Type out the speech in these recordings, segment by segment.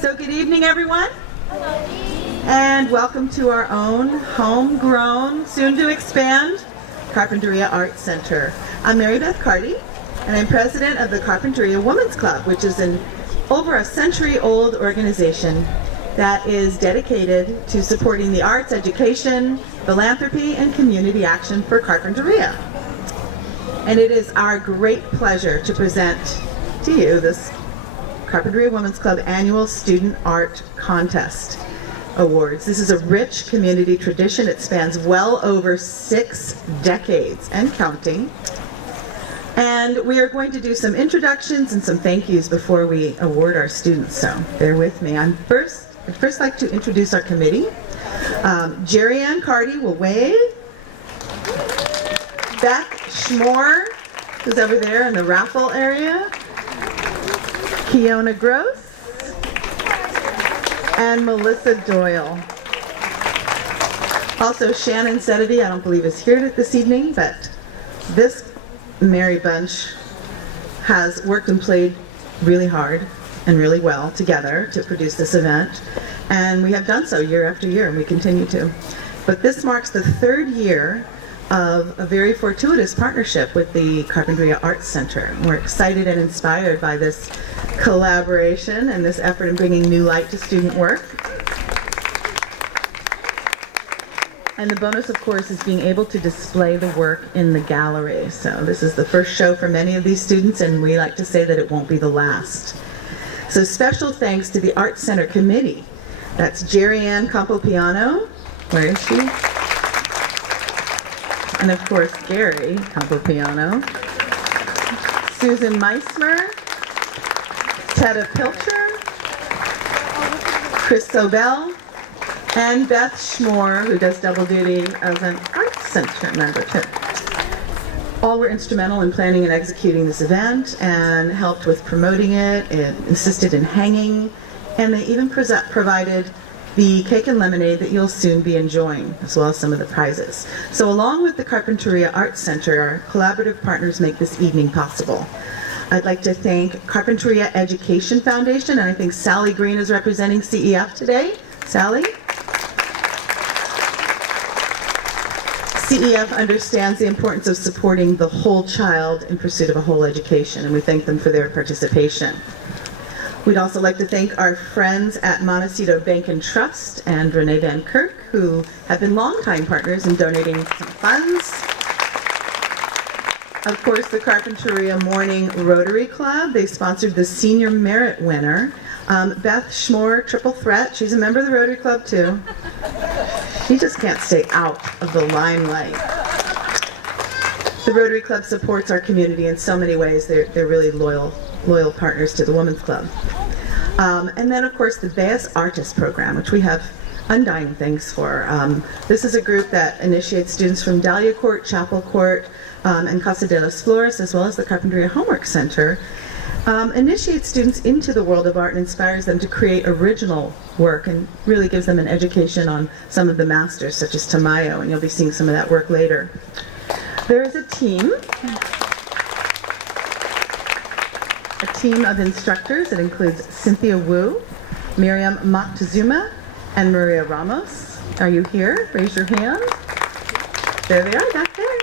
So good evening, everyone. And welcome to our own homegrown, soon to expand, Carpinteria Arts Center. I'm Mary Beth Carty, and I'm president of the Carpinteria Women's Club, which is an over a century-old organization that is dedicated to supporting the arts, education, philanthropy, and community action for Carpinteria. And it is our great pleasure to present to you this Carpinteria Women's Club Annual Student Art Contest Awards. This is a rich community tradition. It spans well over 6 decades and counting. And we are going to do some introductions and some thank yous before we award our students, so bear with me. I'd first like to introduce our committee. Jerry Ann Carty will wave. Beth Schmore, who's over there in the raffle area. Kiona Gross. And Melissa Doyle. Also Shannon Sedity, I don't believe is here this evening, but this Merry Bunch has worked and played really hard and really well together to produce this event, and we have done so year after year, and we continue to. But this marks the 3rd year of a very fortuitous partnership with the Carpinteria Arts Center. We're excited and inspired by this collaboration and this effort in bringing new light to student work. And the bonus, of course, is being able to display the work in the gallery. So this is the first show for many of these students, and we like to say that it won't be the last. So special thanks to the Arts Center Committee. That's Jerry Ann Campopiano. Where is she? And of course, Gary Campopiano. Susan Meismer. Tetta Pilcher. Chris Sobel. And Beth Schmore, who does double duty as an Arts Center member too. All were instrumental in planning and executing this event and helped with promoting it, and assisted in hanging, and they even provided the cake and lemonade that you'll soon be enjoying, as well as some of the prizes. So along with the Carpinteria Arts Center, our collaborative partners make this evening possible. I'd like to thank Carpinteria Education Foundation, and I think Sally Green is representing CEF today. Sally? CEF understands the importance of supporting the whole child in pursuit of a whole education, and we thank them for their participation. We'd also like to thank our friends at Montecito Bank and Trust and Renee Van Kirk, who have been longtime partners in donating some funds. Of course, the Carpinteria Morning Rotary Club, they sponsored the Senior Merit winner, Beth Schmore, Triple Threat. She's a member of the Rotary Club too. She just can't stay out of the limelight. The Rotary Club supports our community in so many ways. They're really loyal partners to the Women's Club. And then, of course, the Bellas Artes program, which we have undying thanks for. This is a group that initiates students from Dahlia Court, Chapel Court, and Casa de las Flores, as well as the Carpinteria Homework Center. Initiates students into the world of art and inspires them to create original work, and really gives them an education on some of the masters, such as Tamayo, and you'll be seeing some of that work later. There is a team of instructors that includes Cynthia Wu, Miriam Moctezuma, and Maria Ramos. Are you here? Raise your hand. There they are, back there.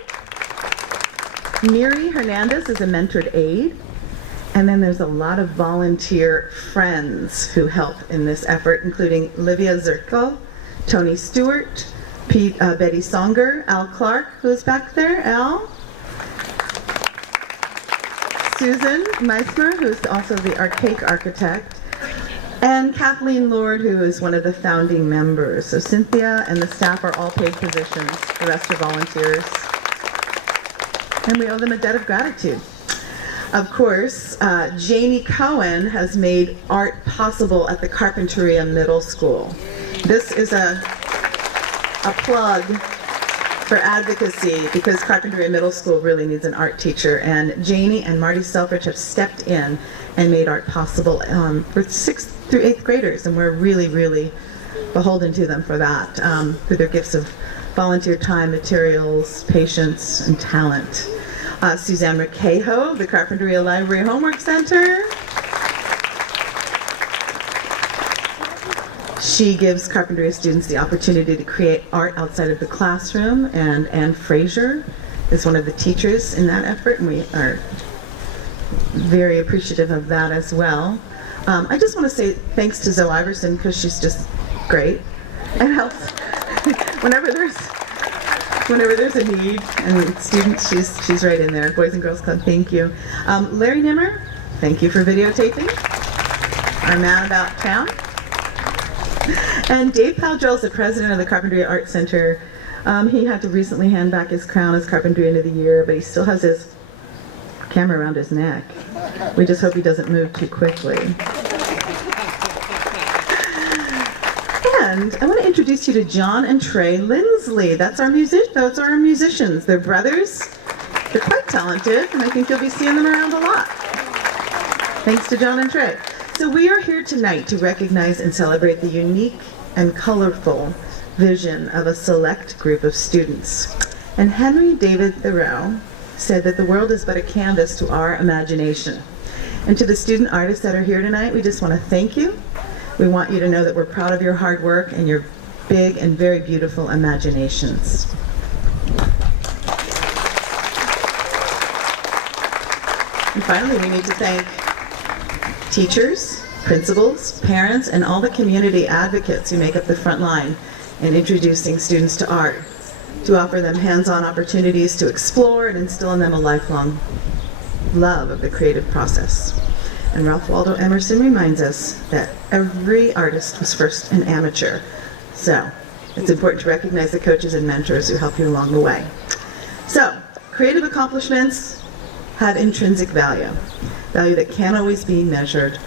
Miri Hernandez is a mentored aide. And then there's a lot of volunteer friends who help in this effort, including Livia Zirkle, Tony Stewart, Betty Songer, Al Clark, who's back there, Al. Susan Meismer, who's also the cake architect, and Kathleen Lord, who is one of the founding members. So Cynthia and the staff are all paid positions, the rest are volunteers. And we owe them a debt of gratitude. Of course, Janie Cohen has made art possible at the Carpinteria Middle School. This is a plug for advocacy, because Carpinteria Middle School really needs an art teacher, and Janie and Marty Selfridge have stepped in and made art possible for 6th through 8th graders, and we're really, really beholden to them for that, through their gifts of volunteer time, materials, patience, and talent. Suzanne Rakejo of the Carpinteria Library Homework Center. She gives Carpinteria students the opportunity to create art outside of the classroom, and Ann Fraser is one of the teachers in that effort, and we are very appreciative of that as well. I just want to say thanks to Zoe Iverson, because she's just great and helps whenever there's a need, and students, she's right in there. Boys and Girls Club, thank you. Larry Nimmer, thank you for videotaping our man about town. And Dave Powell-Jones, the president of the Carpinteria Art Center, he had to recently hand back his crown as Carpinterian of the Year, but he still has his camera around his neck. We just hope he doesn't move too quickly. And I want to introduce you to John and Trey Lindsley. Those are our musicians. They're brothers. They're quite talented, and I think you'll be seeing them around a lot. Thanks to John and Trey. So we are here tonight to recognize and celebrate the unique and colorful vision of a select group of students. And Henry David Thoreau said that the world is but a canvas to our imagination. And to the student artists that are here tonight, we just want to thank you. We want you to know that we're proud of your hard work and your big and very beautiful imaginations. And finally, we need to thank teachers, principals, parents, and all the community advocates who make up the front line in introducing students to art, to offer them hands-on opportunities to explore and instill in them a lifelong love of the creative process. And Ralph Waldo Emerson reminds us that every artist was first an amateur. So it's important to recognize the coaches and mentors who help you along the way. So creative accomplishments have intrinsic value that can't always be measured,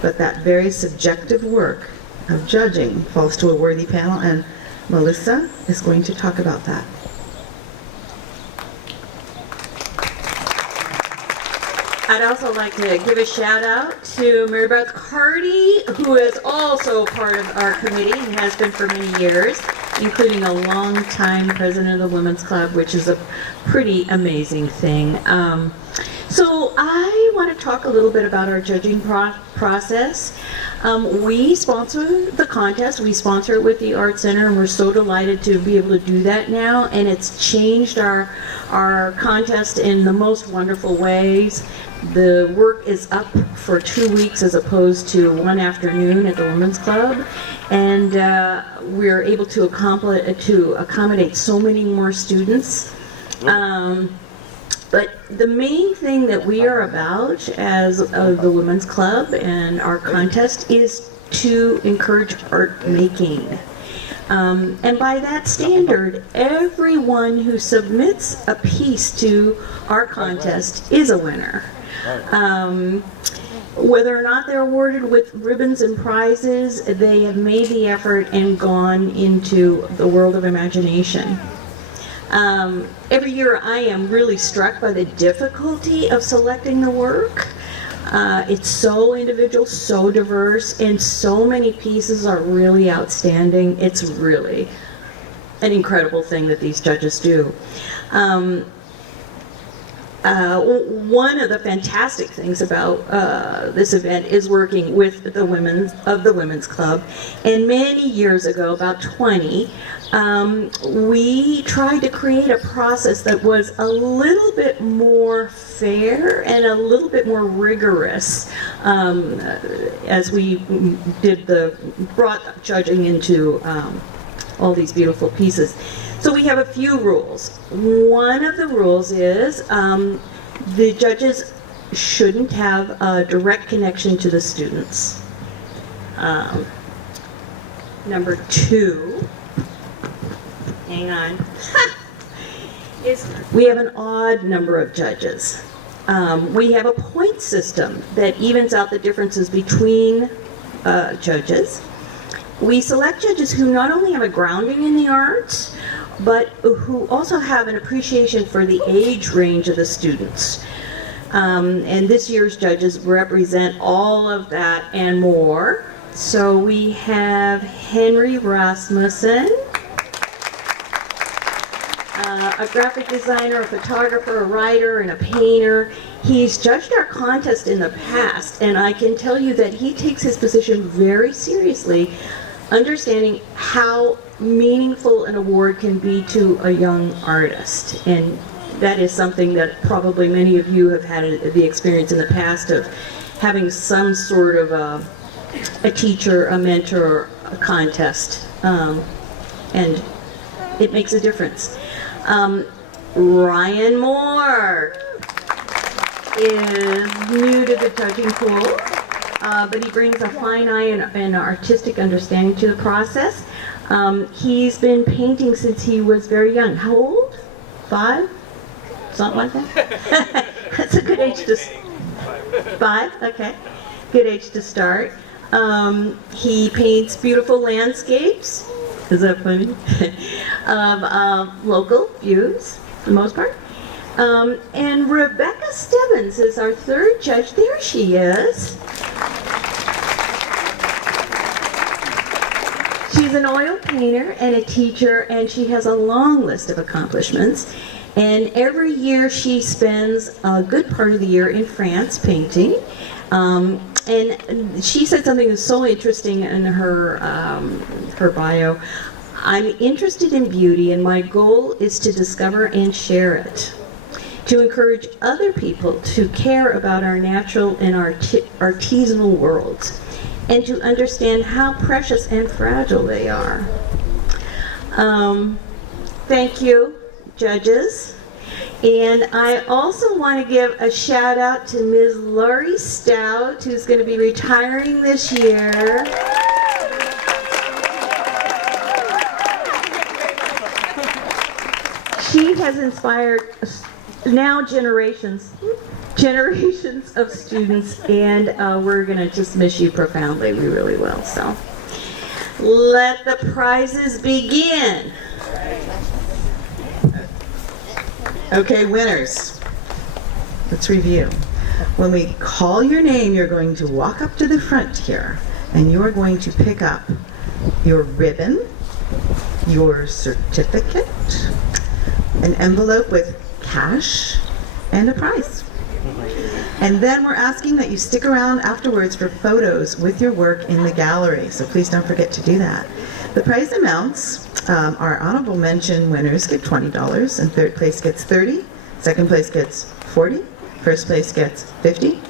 but that very subjective work of judging falls to a worthy panel, and Melissa is going to talk about that. I'd also like to give a shout out to Mary Beth Carty, who is also part of our committee and has been for many years, including a long-time president of the Women's Club, which is a pretty amazing thing. So I want to talk a little bit about our judging process. We sponsor the contest. We sponsor it with the Art Center, and we're so delighted to be able to do that now. And it's changed our contest in the most wonderful ways. The work is up for 2 weeks as opposed to one afternoon at the Women's Club, and we're able to accommodate so many more students. But the main thing that we are about as the Women's Club and our contest is to encourage art making. And by that standard, everyone who submits a piece to our contest is a winner. Whether or not they're awarded with ribbons and prizes, they have made the effort and gone into the world of imagination. Every year I am really struck by the difficulty of selecting the work. It's so individual, so diverse, and so many pieces are really outstanding. It's really an incredible thing that these judges do. One of the fantastic things about this event is working with the women of the Women's Club. And many years ago, about 20, we tried to create a process that was a little bit more fair and a little bit more rigorous as we brought judging into all these beautiful pieces. So we have a few rules. One of the rules is the judges shouldn't have a direct connection to the students. Number two, hang on, is we have an odd number of judges. We have a point system that evens out the differences between judges. We select judges who not only have a grounding in the arts, but who also have an appreciation for the age range of the students. And this year's judges represent all of that and more. So we have Henry Rasmussen, a graphic designer, a photographer, a writer, and a painter. He's judged our contest in the past, and I can tell you that he takes his position very seriously. understanding how meaningful an award can be to a young artist. And that is something that probably many of you have had the experience in the past of having some sort of a teacher, a mentor, a contest. And it makes a difference. Ryan Moore is new to the judging pool, but he brings a fine eye and artistic understanding to the process. He's been painting since he was very young. How old? 5? Something like that? That's a good age to... 5? Okay. Good age to start. He paints beautiful landscapes. Is that funny? Of local views, for the most part. And Rebecca Stebbins is our third judge. There she is. She's an oil painter and a teacher, and she has a long list of accomplishments. And every year she spends a good part of the year in France painting. And she said something that's so interesting in her bio. I'm interested in beauty, and my goal is to discover and share it, to encourage other people to care about our natural and artisanal worlds, and to understand how precious and fragile they are. Thank you, judges. And I also want to give a shout out to Ms. Laurie Stout, who's going to be retiring this year. She has inspired now generations of students, and we're going to just miss you profoundly. We really will. So let the prizes begin. Okay, winners. Let's review. When we call your name, you're going to walk up to the front here, and you are going to pick up your ribbon, your certificate, an envelope with cash, and a prize. And then we're asking that you stick around afterwards for photos with your work in the gallery, so please don't forget to do that. The prize amounts, our honorable mention winners get $20, and third place gets $30, second place gets $40, first place gets $50,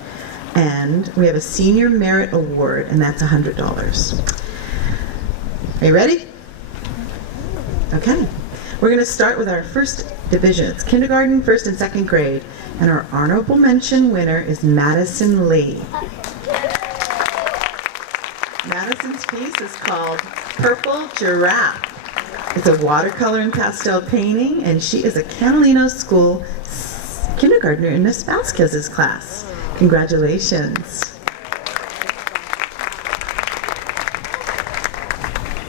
and we have a senior merit award, and that's $100. Are you ready? Okay. We're going to start with our first division. It's kindergarten, first and second grade, and our honorable mention winner is Madison Lee. Madison's piece is called Purple Giraffe. It's a watercolor and pastel painting, and she is a Catalino School kindergartner in Miss Vasquez's class. Congratulations.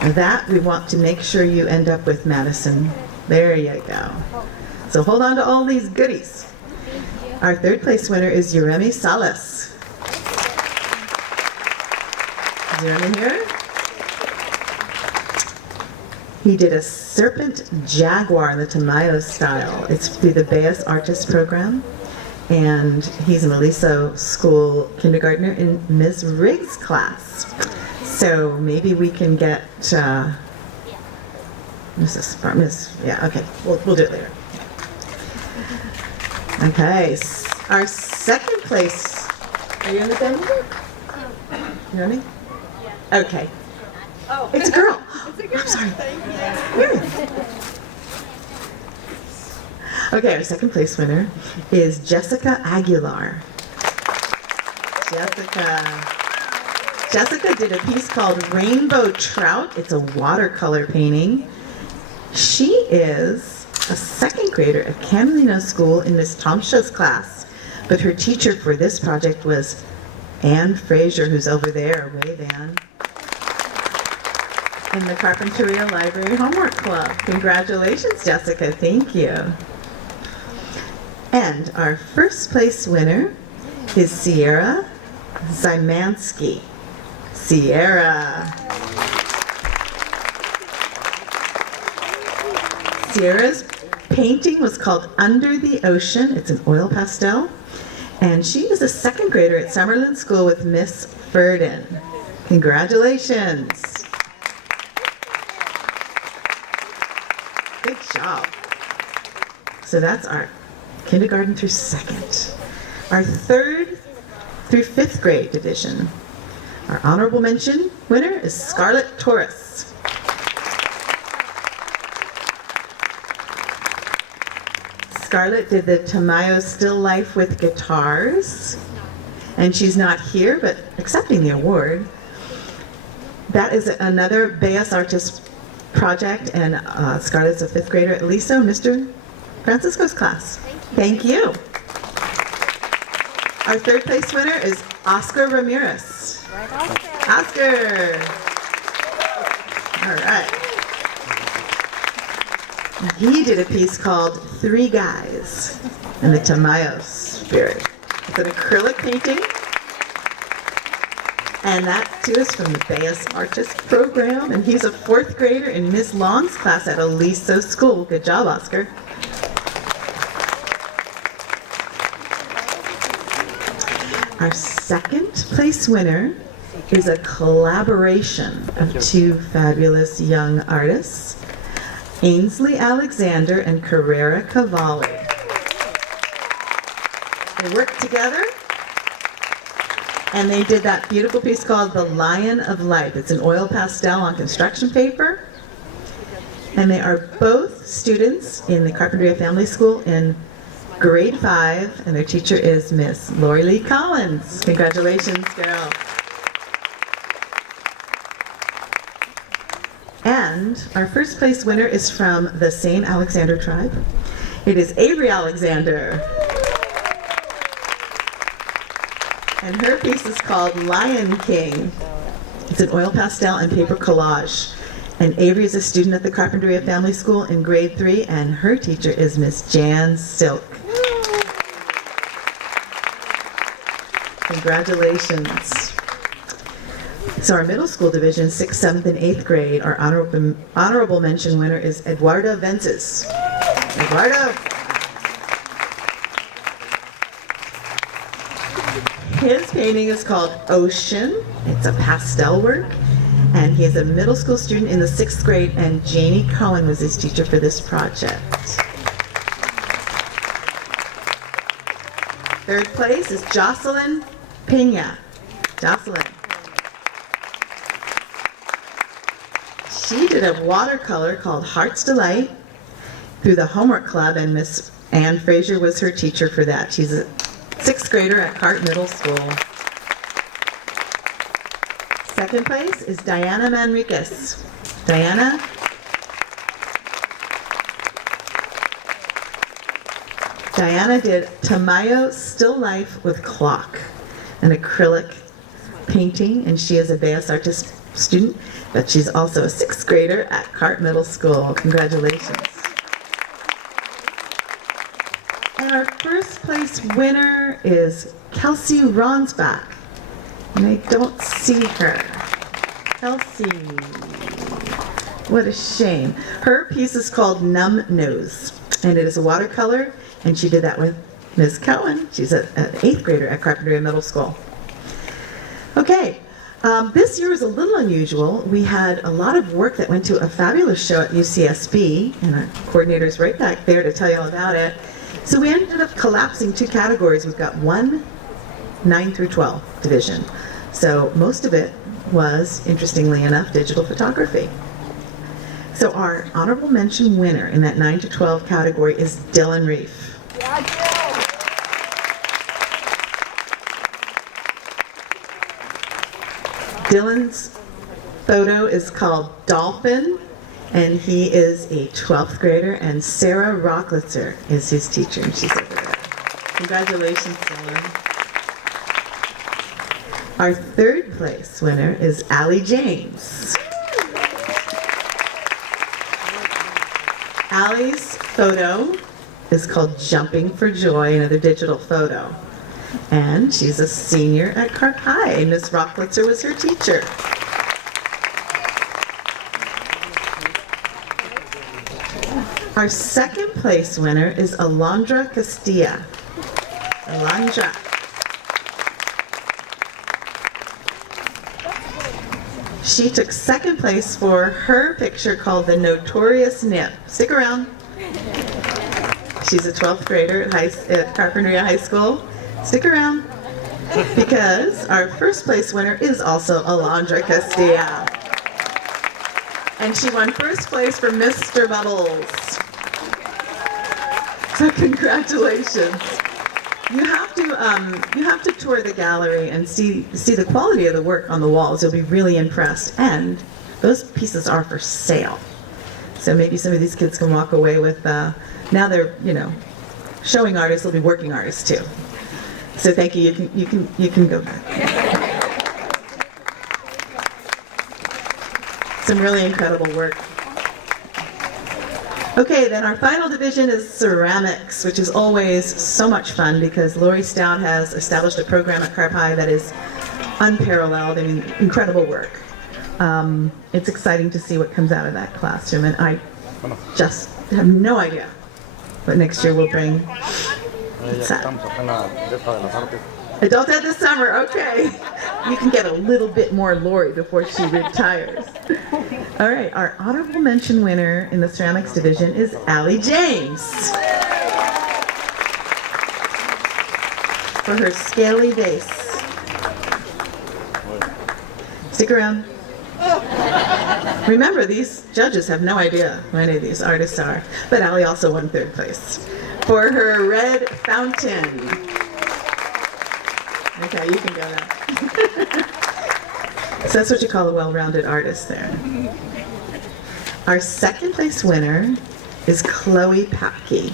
That we want to make sure you end up with, Madison. There you go. So hold on to all these goodies. Our third place winner is Jeremy Salas. Is Jeremy here? He did a serpent jaguar in the Tamayo style. It's through the Bellas Artes program, and he's an Aliso School kindergartner in Ms. Riggs' class. So maybe we can get yeah, okay, we'll do it later. Okay, our second place. Are you in the band? You know me? Yeah. Okay. Oh. It's a girl. It's a girl. I'm sorry. Thank you. Okay, our second place winner is Jessica Aguilar. Jessica did a piece called Rainbow Trout. It's a watercolor painting. She is a second grader at Catalino School in Miss Tomsha's class, but her teacher for this project was Ann Fraser, who's over there. Wave, Ann. In the Carpinteria Library Homework Club. Congratulations, Jessica. Thank you. And our first place winner is Sierra Zymanski. Sierra's painting was called Under the Ocean. It's an oil pastel. And she is a second grader at Summerlin School with Miss Furden. Congratulations. Good job. So that's our kindergarten through second. Our third through fifth grade division. Our honorable mention winner is Scarlett Torres. Scarlett did the Tamayo Still Life with guitars, and she's not here but accepting the award. That is another Bellas Artes project, and Scarlett's a fifth grader at LISO, Mr. Francisco's class. Thank you. Our third place winner is Oscar Ramirez. Oscar. All right. He did a piece called Three Guys in the Tamayo Spirit. It's an acrylic painting. And that too is from the Bellas Artes program. And he's a fourth grader in Ms. Long's class at Aliso School. Good job, Oscar. Our second place winner is a collaboration of two fabulous young artists, Ainsley Alexander and Carrera Cavalli. They worked together and they did that beautiful piece called The Lion of Life. It's an oil pastel on construction paper. And they are both students in the Carpinteria Family School in grade 5, and their teacher is Miss Lori Lee Collins. Congratulations, girl. And our first place winner is from the same Alexander tribe. It is Avery Alexander. And her piece is called Lion King. It's an oil pastel and paper collage. And Avery is a student at the Carpinteria Family School in grade 3, and her teacher is Miss Jan Silk. Congratulations. So our middle school division, 6th, 7th, and 8th grade, our honorable mention winner is Eduardo Vences. Eduardo. His painting is called Ocean. It's a pastel work. And he is a middle school student in the 6th grade, and Janie Cohen was his teacher for this project. Third place is Jocelyn Pena. Jocelyn. She did a watercolor called Heart's Delight through the homework club, and Miss Ann Fraser was her teacher for that. She's a 6th grader at Cart Middle School. Second place is Diana Manriquez. Diana. Diana did Tamayo Still Life with Clock, an acrylic painting, and she is a Bellas Artes student, but she's also a 6th grader at Cart Middle School. Congratulations. And our first place winner is Kelsey Ronsbach. And I don't see her. Kelsey. What a shame. Her piece is called Numb Nose, and it is a watercolor, and she did that with Ms. Cohen. She's an 8th grader at Carpinteria Middle School. Okay, this year was a little unusual. We had a lot of work that went to a fabulous show at UCSB, and our coordinator's right back there to tell you all about it. So we ended up collapsing 2 categories. We've got one 9 through 12 division. So most of it was, interestingly enough, digital photography. So our honorable mention winner in that 9 to 12 category is Dylan Reef. Dylan's photo is called Dolphin, and he is a 12th grader, and Sarah Rocklitzer is his teacher, and she's over there. Congratulations, Dylan. Our third place winner is Allie James. Allie's photo is called Jumping for Joy, another digital photo. And she's a senior at Carp High. Miss Rocklitzer was her teacher. Our second place winner is Alondra Castilla. Alondra. she took second place for her picture called The Notorious Nip. Stick around. She's a 12th grader at Carpinteria High School. Stick around, because our first place winner is also Alondra Castilla. And she won first place for Mr. Bubbles. So congratulations. You have to tour the gallery and see the quality of the work on the walls. You'll be really impressed. And those pieces are for sale. So maybe some of these kids can walk away with, now they're, showing artists, they'll be working artists too. So thank you, you can go back. Some really incredible work. Okay, then our final division is ceramics, which is always so much fun because Lori Stout has established a program at Carp High that is unparalleled. I mean, incredible work. It's exciting to see what comes out of that classroom, and I just have no idea what next year will bring. Adulthood this summer, okay. You can get a little bit more Lori before she retires. All right, our honorable mention winner in the ceramics division is Allie James for her scaly vase. Stick around. Remember, these judges have no idea who any of these artists are, but Allie also won third place for her red fountain. Okay, you can go now. So that's what you call a well-rounded artist there. Our second place winner is Chloe Papke.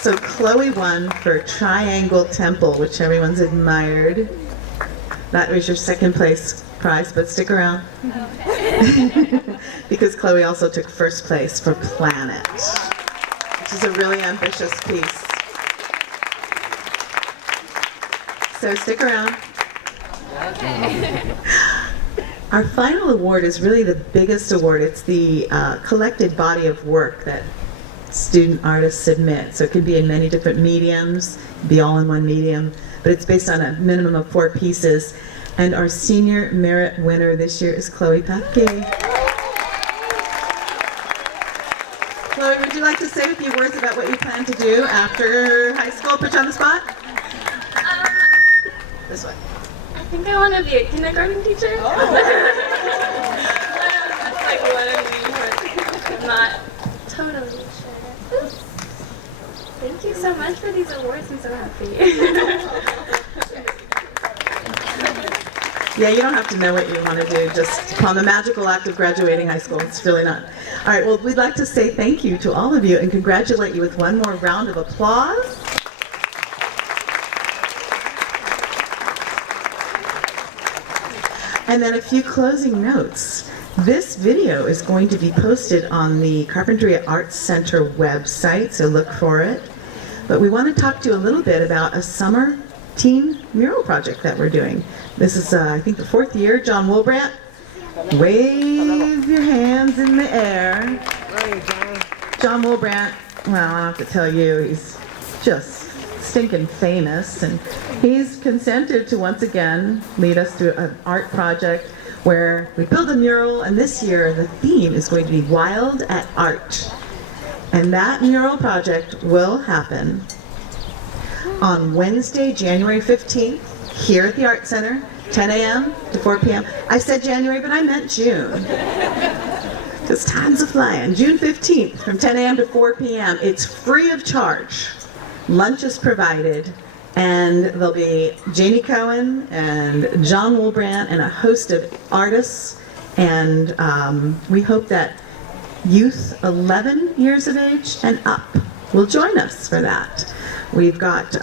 So Chloe won for Triangle Temple, which everyone's admired. That was your second place prize, but stick around. Because Chloe also took first place for Planet, which is a really ambitious piece. So stick around. Our final award is really the biggest award. It's the collected body of work that student artists submit. So it could be in many different mediums, be all in one medium, but it's based on a minimum of 4 pieces. And our senior merit winner this year is Chloe Papke. Chloe, would you like to say a few words about what you plan to do after high school? Put you on the spot? This way. I think I want to be a kindergarten teacher. Oh. That's like what I'm doing, but I'm not totally sure. Thank you so much for these awards. I'm so happy. Yeah, you don't have to know what you want to do, just upon the magical act of graduating high school. It's really not. All right, well, we'd like to say thank you to all of you and congratulate you with one more round of applause. And then a few closing notes. This video is going to be posted on the Carpinteria Arts Center website, so look for it. But we want to talk to you a little bit about a summer teen mural project that we're doing. This is, I think, the 4th year. John Woolbrandt, wave your hands in the air. John Woolbrandt, well, I don't have to tell you, he's just stinking famous, and he's consented to once again lead us through an art project where we build a mural, and this year the theme is going to be Wild at Art. And that mural project will happen on Wednesday, January 15th, here at the Art Center, 10 a.m. to 4 p.m. I said January, but I meant June. Because time's a-flying. June 15th, from 10 a.m. to 4 p.m. It's free of charge. Lunch is provided, and there'll be Jamie Cohen and John Woolbrandt and a host of artists, and we hope that youth 11 years of age and up will join us for that. We've got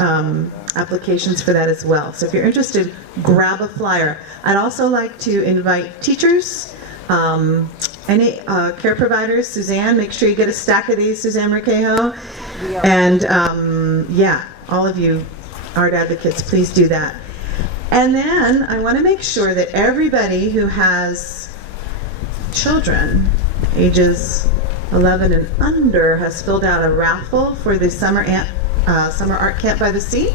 applications for that as well. So if you're interested, grab a flyer. I'd also like to invite teachers, any care providers. Suzanne, make sure you get a stack of these, Suzanne Riquejo. And yeah, all of you art advocates, please do that. And then I want to make sure that everybody who has children ages 11 and under has filled out a raffle for the summer art camp by the sea.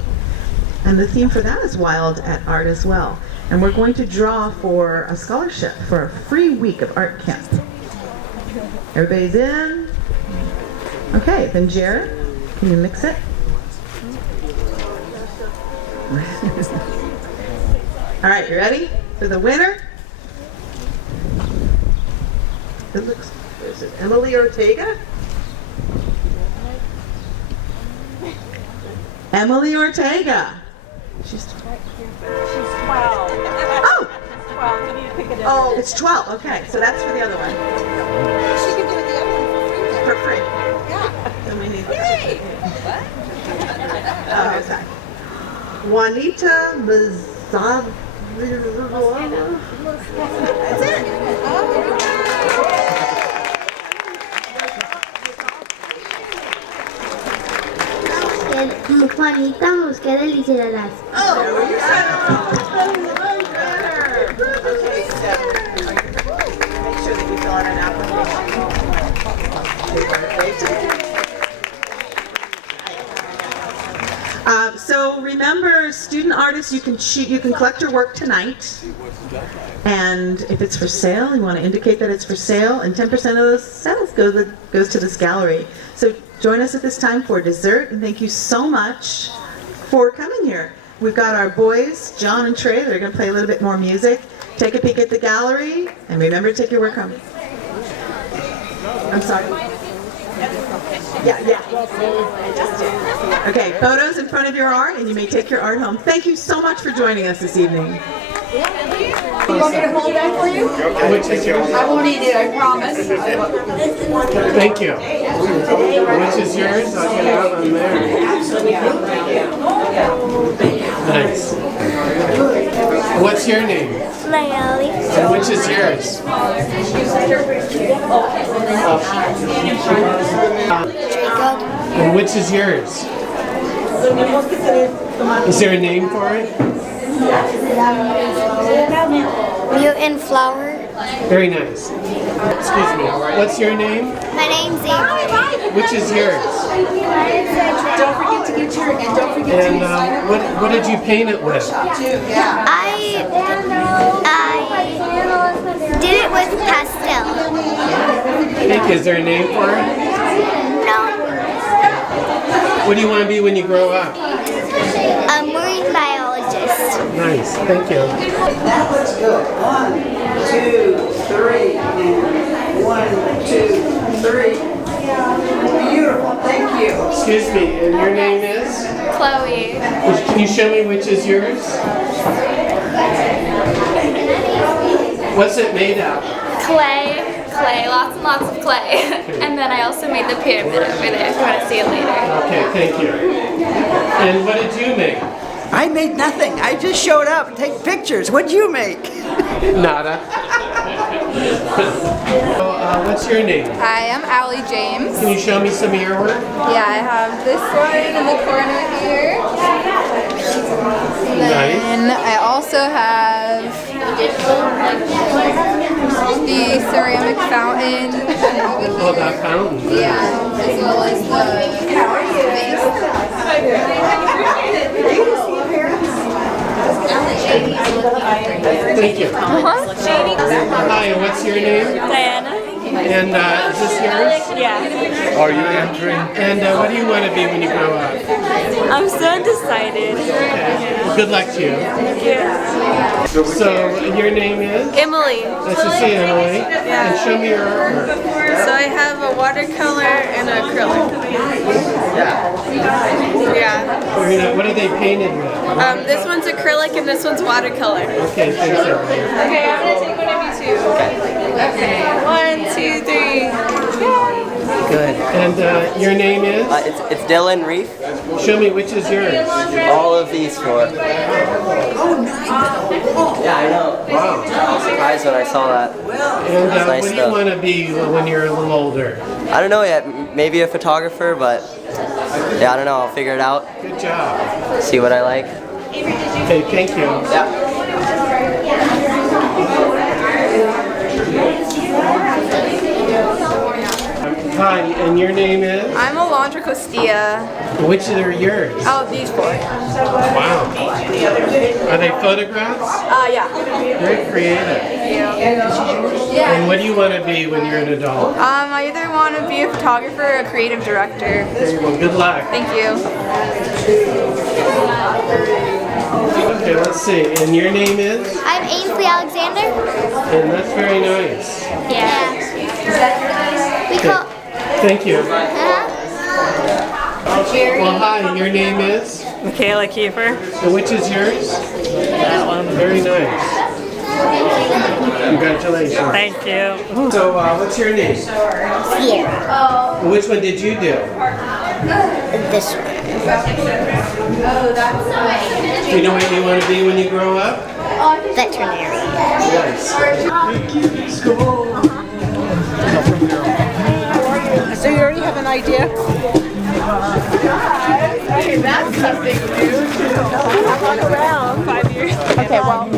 And the theme for that is Wild at Art as well. And we're going to draw for a scholarship for a free week of art camp. Everybody's in? Okay, then Jared, can you mix it? All right, you ready for the winner? It looks, is it Emily Ortega? Emily Ortega. She's 12. Oh! 12. You need to pick it up. Oh, it's 12. Okay, so that's for the other one. She can do it the other one For free. Yeah. Then we need Yay! Oh, here's that. Juanita Mazzav. That's it. Juanita Mosquera Liceras. Oh, you said it way better. Okay, so make sure that you fill out an application. So remember, student artists, you can collect your work tonight, and if it's for sale, you want to indicate that it's for sale, and 10% of those sales goes to this gallery. So join us at this time for dessert, and thank you so much for coming here. We've got our boys, John and Trey, they're going to play a little bit more music. Take a peek at the gallery, and remember to take your work home. I'm sorry. Yeah. Okay, photos in front of your art, and you may take your art home. Thank you so much for joining us this evening. You want me to hold that for you? Which is yours? I won't eat it, I promise. Thank you. Which is yours? I'll get out on there. Nice. What's your name? Layali. And which is yours? Jacob. And which is yours? Is there a name for it? Mutant flower. Very nice. Excuse me. What's your name? My name's Amy. Which is yours? Don't forget to get your, and don't forget to And use what did you paint it with? I did it with pastel. Thank you. Is there a name for it? No, What do you want to be when you grow up? a marine biologist. Nice. Thank you. That looks good. 1, 2, 3, and 1, 2, 3. Beautiful. Thank you. Excuse me. And your name is? Chloe. Can you show me which is yours? What's it made of? Clay, lots and lots of clay. And then I also made the pyramid over there if you want to see it later. Okay, thank you. And what did you make? I made nothing. I just showed up and take pictures. What'd you make? Nada. So, what's your name? Hi, I'm Allie James. Can you show me some of your work? Yeah, I have this one in the corner here. And then I also have the ceramic fountain over here. Oh, that fountain. Yeah, as well as Thank you. Hi, and what's your name? Diana? And is this yours? Yeah. Are you entering? And what do you want to be when you grow up? I'm so undecided. Okay. Well, good luck to you. So, your name is? Emily. Nice to see you, Emily. And show me your artwork. So I have a watercolor and acrylic. Yeah. What are they painted with? This one's acrylic and this one's watercolor. Okay, thanks, Emily. Okay, I'm gonna take one of you two. Okay. 1, 2, 3. Good. And your name is? It's Dylan Reef. Show me which is yours. All of these four. Yeah, I know. Wow. I was surprised when I saw that. And Nice what do you stuff. want to be when you're a little older? I don't know yet. Maybe a photographer, but yeah, I don't know. I'll figure it out. Good job. See what I like. Okay, thank you. Yeah. Hi, and your name is? I'm Alondra Costilla. Which are yours? Oh, these four. Wow. Are they photographs? Yeah. Very creative. And what do you want to be when you're an adult? I either want to be a photographer or a creative director. Okay, well, good luck. Thank you. Okay, let's see. And your name is? I'm Ainsley Alexander. And that's very nice. Yeah. We call. Thank you. Huh? Well, hi, your name is? Michaela Kiefer. And which is yours? That one. Very nice. Congratulations. Thank you. So, what's your name? Sierra. Which one did you do? This one. Do you know what you want to be when you grow up? Veterinary. Nice. So you already have an idea? Okay, that's something new. I'm on around 5 years. Okay, well.